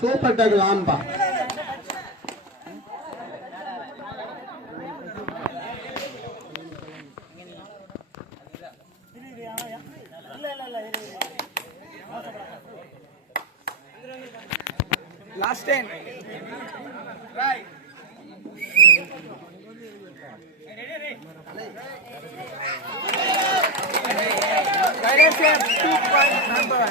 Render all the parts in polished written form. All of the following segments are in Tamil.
சூப்பர் டேக்கிள் ஆன்பா. Last 10. Right. Guidance here, 2 point number.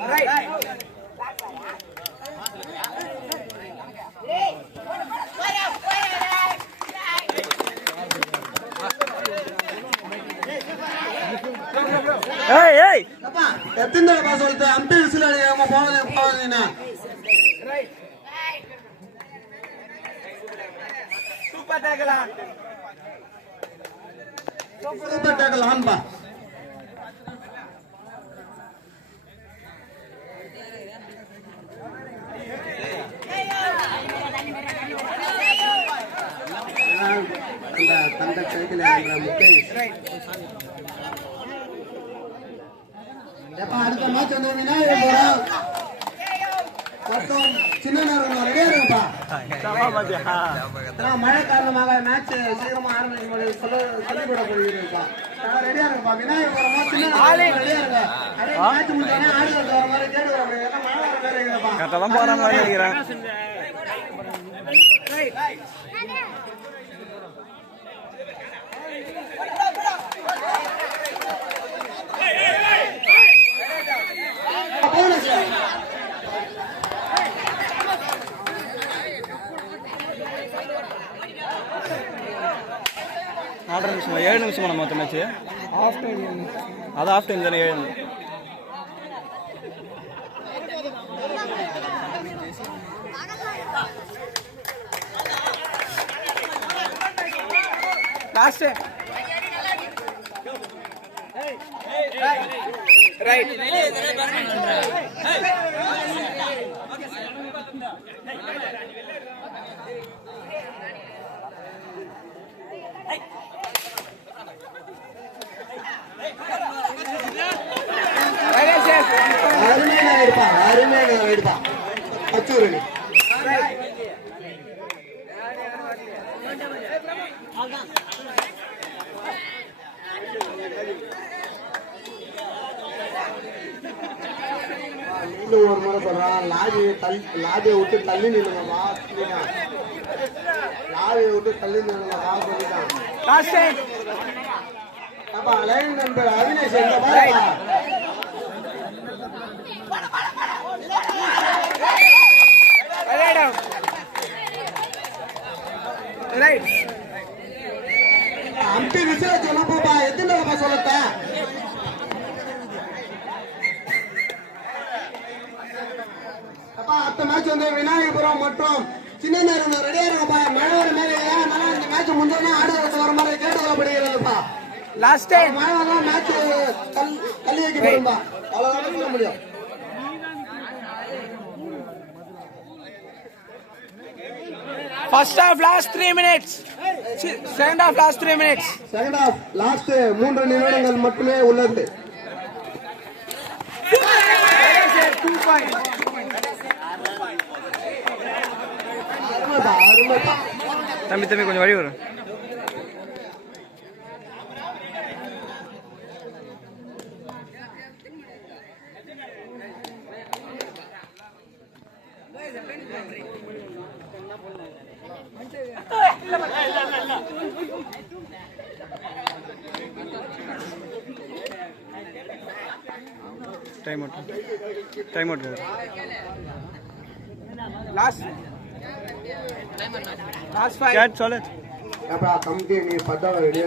Right. Hey, hey! எத்தனை பாஸ் சொல்லிட்டு அம்பி விசில் அடிக்காம போனீங்கன்னா Super tackle on. Super tackle ஆன்பா. தந்த சைக்கிள் முகேஷ் அடுத்த மேட்ச் வந்து விநாயகபுரம் மற்றும் சின்ன ரெடியா இருக்குப்பா. மழை காரணமாக மேட்ச் சீக்கிரமா ஆரம்பிக்க சொல்லிவிடப்படுகிறதுப்பா. ரெடியா இருக்குப்பா. விநாயகபுரமா சின்ன ரெடியா இருங்க. மேட்ச் முடிஞ்சோடனே ஆடுகள் வர மாதிரி கேட்டு வர முடியாது. மழை வர மாதிரி இருக்குப்பா. கரெக்டாக போற மாதிரி இருக்கிறேன். ஆறு நிமிஷமா 7 நிமிஷமா நம்ம மொத்த மேட்ச் Half time. அது ஆஃப் டைம் தானே 7. Last 10. Right. அருமையான ரைடுப்பா. அச்சூரணி இன்னும் ஒரு முறை சொல்றான். லாபியை விட்டு தள்ளி நில்லுங்கப்பா. லாபியை விட்டு தள்ளி நில்லுங்கப்பா சொல்லிட்டான். Last 10. அப்பா லைன் நம்பர் அவினேஷ் எங்க பாருப்பா. Right. அம்பி விசில சொல்லப்பா. எத்தனை சொல்லத்த அப்பா. அடுத்த மேட்ச் வந்து விநாயகபுரம் மற்றும் சின்ன நேரம் ரெடியா இருங்கப்பா. மழை வர மாதிரி நல்லா இந்த மேட்ச் முடிஞ்சோன்னா ஆடுறது வர மாதிரி கேட்டு வரப்படுகிறதுப்பா. Last 10. மழை வரலாம் மேட்ச் தள்ளி வைக்கப்படும்பா. அவ்வளவுதான் சொல்ல முடியும். First half, last 3 minutes. Second half, last 3 minutes. Second half last 3 நிமிடங்கள் மட்டுமே உள்ளது. 2 point. தம்பி கொஞ்சம் வழி வரும். Time out Last 5. கேட்ச் சொல்ல அப்பா கமிட்டி நீ பட்டா ரெடியா